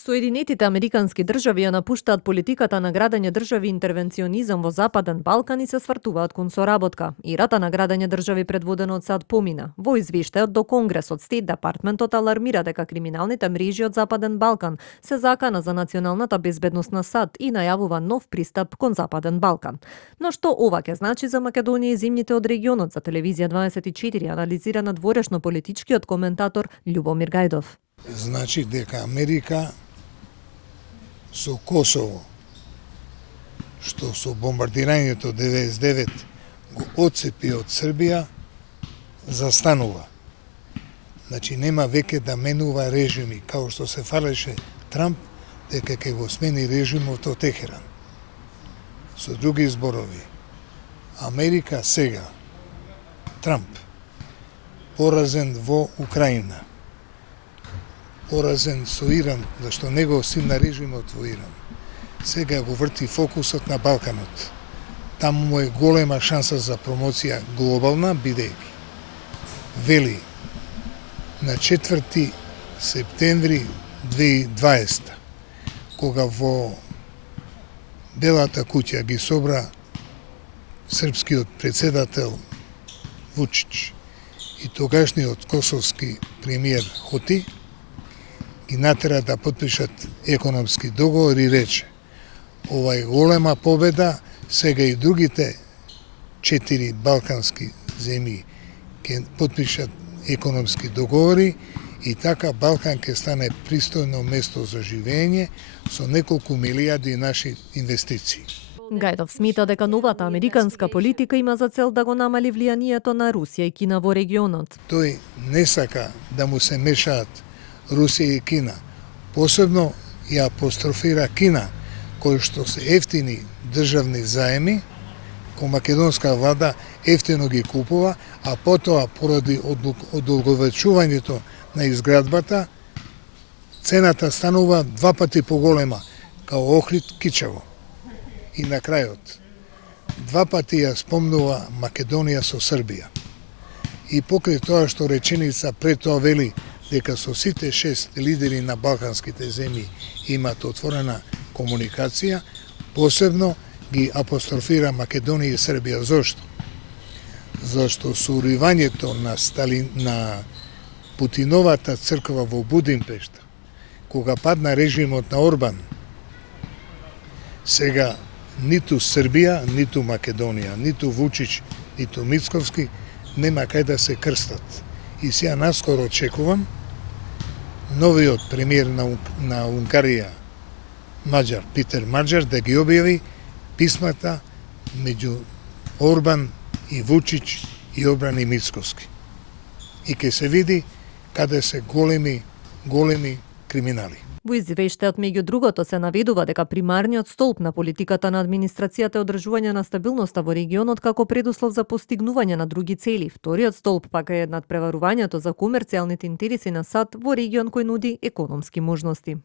Соединетите американски држави ја напуштаат политиката на градење држави интервенционизам во Западен Балкан и се свртуваат кон соработка. Ирата на градење држави предводено од САД помина. Во извештајот до Конгресот Стейт Департментот алармира дека криминалните мрежи од Западен Балкан се закана за националната безбедност на САД и најавува нов пристап кон Западен Балкан. Но што ова ќе значи за Македонија и земјите од регионот, за телевизија 24 анализира надворешно политичкиот коментатор Љубомир Гајдов. Значи дека Америка со Косово, што со бомбардирањето 99 го отцепи од Србија, застанува. Значи нема веќе да менува режими, као што се фалеше Трамп, дека ќе го смени режимот во Техеран. Со други зборови, Америка сега, Трамп, поразен во Украина, поразен со Иран, зашто не го симна режимот во Иран. Сега го врти фокусот на Балканот. Таму му е голема шанса за промоција глобална, бидејќи вели на 4 септември 2020, кога во Белата куќа ги собра српскиот председател Вучич и тогашниот косовски премиер Хоти, ги натера да потпишат економски договор и рече: ова е голема победа, сега и другите 4 балкански земји ќе потпишат економски договори и така Балкан ќе стане пристојно место за живење со неколку милијарди наши инвестиции. Гајдов смета дека новата американска политика има за цел да го намали влијанието на Русија и Кина во регионот. Тој не сака да му се мешаат Русија и Кина. Посебно ја апострофира Кина, кој што се ефтини државни заеми, кој македонска влада ефтино ги купува, а потоа поради одолговечувањето на изградбата, цената станува 2 пати поголема, као Охрид Кичево. И на крајот, 2 пати ја спомнува Македонија со Србија. И покрај тоа што реченица пред тоа вели дека со сите 6 лидери на балканските земји имат отворена комуникација, посебно ги апострофира Македонија и Србија. Зошто? Зашто со уривањето на Путиновата црква во Будимпешта, кога падна режимот на Орбан, сега ниту Србија, ниту Македонија, ниту Вучич, ниту Мицковски нема кај да се крстат. И сега наскоро очекувам новиот премиер на Унгарија, Маđар, Питер Маđар, да ги објави писмата меѓу Орбан и Вучич и Орбан и Мицковски. И ќе се види каде се големи криминали. Во извештајот меѓу другото се наведува дека примарниот столб на политиката на администрацијата е одржување на стабилноста во регионот како предуслов за постигнување на други цели. Вториот столб пак е надпреварувањето за комерцијалните интереси на САД во регион кој нуди економски можности.